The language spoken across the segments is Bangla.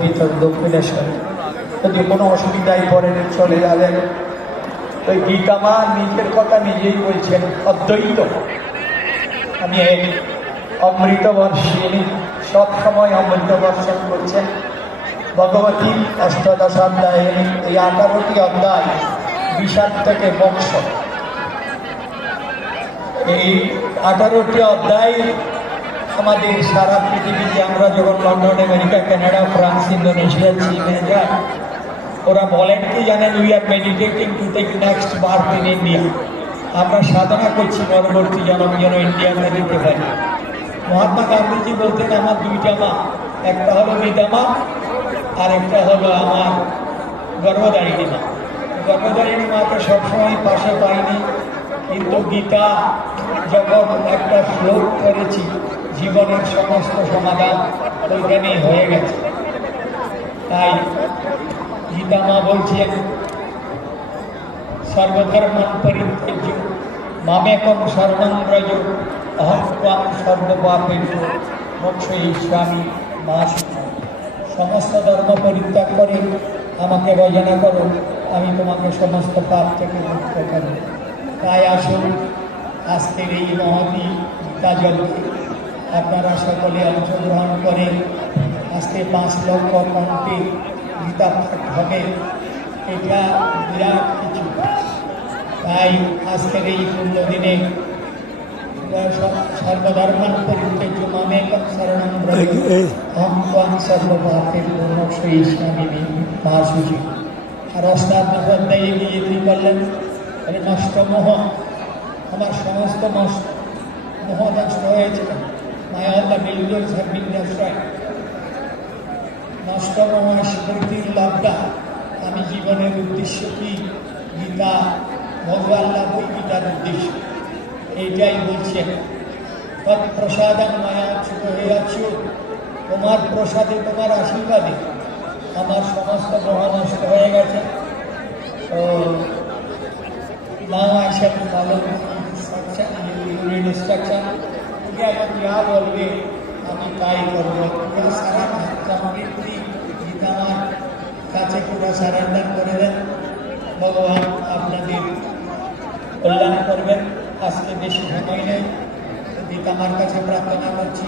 ভিতর দক্ষিণেশ্বরে যদি কোনো অসুবিধায় পড়েন চলে যাবেন। ওই গীতা মা নিজের কথা নিজেই বলছেন, অদ্বৈত আমি অমৃত বর্ষিণী, সবসময় অমৃত বর্ষণ করছেন। ভগবতী অষ্টাদশাধ্যায়ে এই 18টি অধ্যায় বিষাদ থেকে মোক্ষ। এই 18টি অধ্যায় আমাদের সারা পৃথিবীতে আমরা যখন London, America, Canada, France, Indonesia, চীনে যাই, ওরা বলেন কি জানেন, we are meditating to take next birth in India. আমরা সাধনা করছি পরবর্তী জন্ম যেন ইন্ডিয়াতে দিতে পারি। মহাত্মা গান্ধীজি বলতেন আমার দুইটা মা, একটা হলো গীতা মা আর একটা হলো আমার গর্ভধারিণী মা। গর্ভধারিণী মাকে সবসময় পাশে পাইনি, কিন্তু গীতা যখন একটা শ্লোক করেছি জীবনের সমস্ত সমাধান ওইখানেই হয়ে গেছে। তাই গীতা মা বলছেন সর্বধর্মান পরিত্যাজ্য মামেকং শরণং ব্রজ অহং ত্বাং সর্বপাপেভ্যো মোক্ষয়িষ্যামি মা শুচি। সমস্ত ধর্ম পরিত্যাগ করে আমাকে ভজনা করো, আমি তোমাকে সমস্ত পাপ থেকে মুক্ত করব। তাই আসুন আজকের এই মহতী গীতা যজ্ঞে আপনারা সকলে অংশগ্রহণ করে আজকে 5 লক্ষ কণ্ঠে গীতা পাঠ হবে। এটা বিরাট কিছু। তাই আজকের এই পূর্ণ দিনে সর্বধর্মান পরিত্যাজ্য মামেকং শরণং ব্রজ অহং ত্বাং সর্বপাপেভ্যো মোক্ষয়িষ্যামি মা শুচি। আর অষ্টাদশাধ্যায়ে গিয়ে কি করলেন, নষ্ট মোহ, আমার সমস্ত মোহ নষ্ট হয়েছে। মায়া the billions have been destroyed. নষ্ট মোহ স্মৃতির লব্ধা। আমি জীবনের উদ্দেশ্য কি? গীতা, ভগবান লাভ, গীতার উদ্দেশ্য এইটাই বলছেন। তৎপ্রসাদং মায়া চ্যুত হয়ে আছো, তোমার প্রসাদে, তোমার আশীর্বাদে আমার সমস্ত মোহ নষ্ট হয়ে গেছে। তো now I shall follow instruction, instruction. এখন যা বলবে আমি তাই করবো। সারা সমৃদ্ধি গীতা আমার কাছে পুরো সারেন্ডার করে দেন। ভগবান আপনাদের কল্যাণ করবেন। আজকে বেশি সময় নেই, গীতা আমার কাছে প্রার্থনা করছি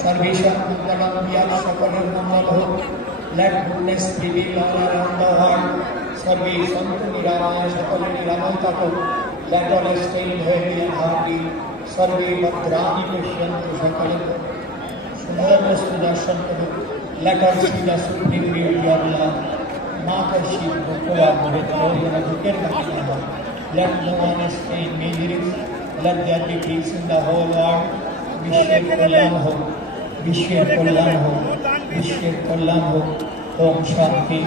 সর্বেষাং মঙ্গলং বিয়াৎ, সকলের মঙ্গল হোক। Let goodness prevail all around the world. সর্বে সন্তু নিরাময়, সকলে নিরাময় থাকুক। Let all stay in health and happy. সর্বে ভদ্রাণি পশ্যন্তু, সকলে সুন্দর বস্তু দর্শন করুক। Let all see the supreme beauty of love. মা কর্ষি ভগবান পবিত্র যেন বুকের বাকি না হয়। Let no one stay in misery. Let there be peace in the whole world. বিশ্বের কল্যাণ হোক, বিশ্বের কল্যাণ হোক, বিশ্বের কল্যাণ হোক। ওম শান্তি।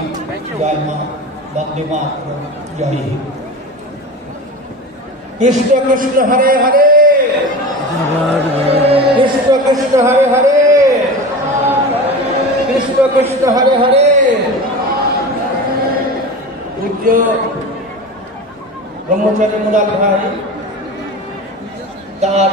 জয় মা, বন্দে মাতরম, জয় হিন্দ। কৃষ্ণ কৃষ্ণ হরে হরে, কৃষ্ণ কৃষ্ণ হরে হরে, কৃষ্ণ কৃষ্ণ হরে হরে। পূজ্য ব্রহ্মচারী মুরাল ভাই তার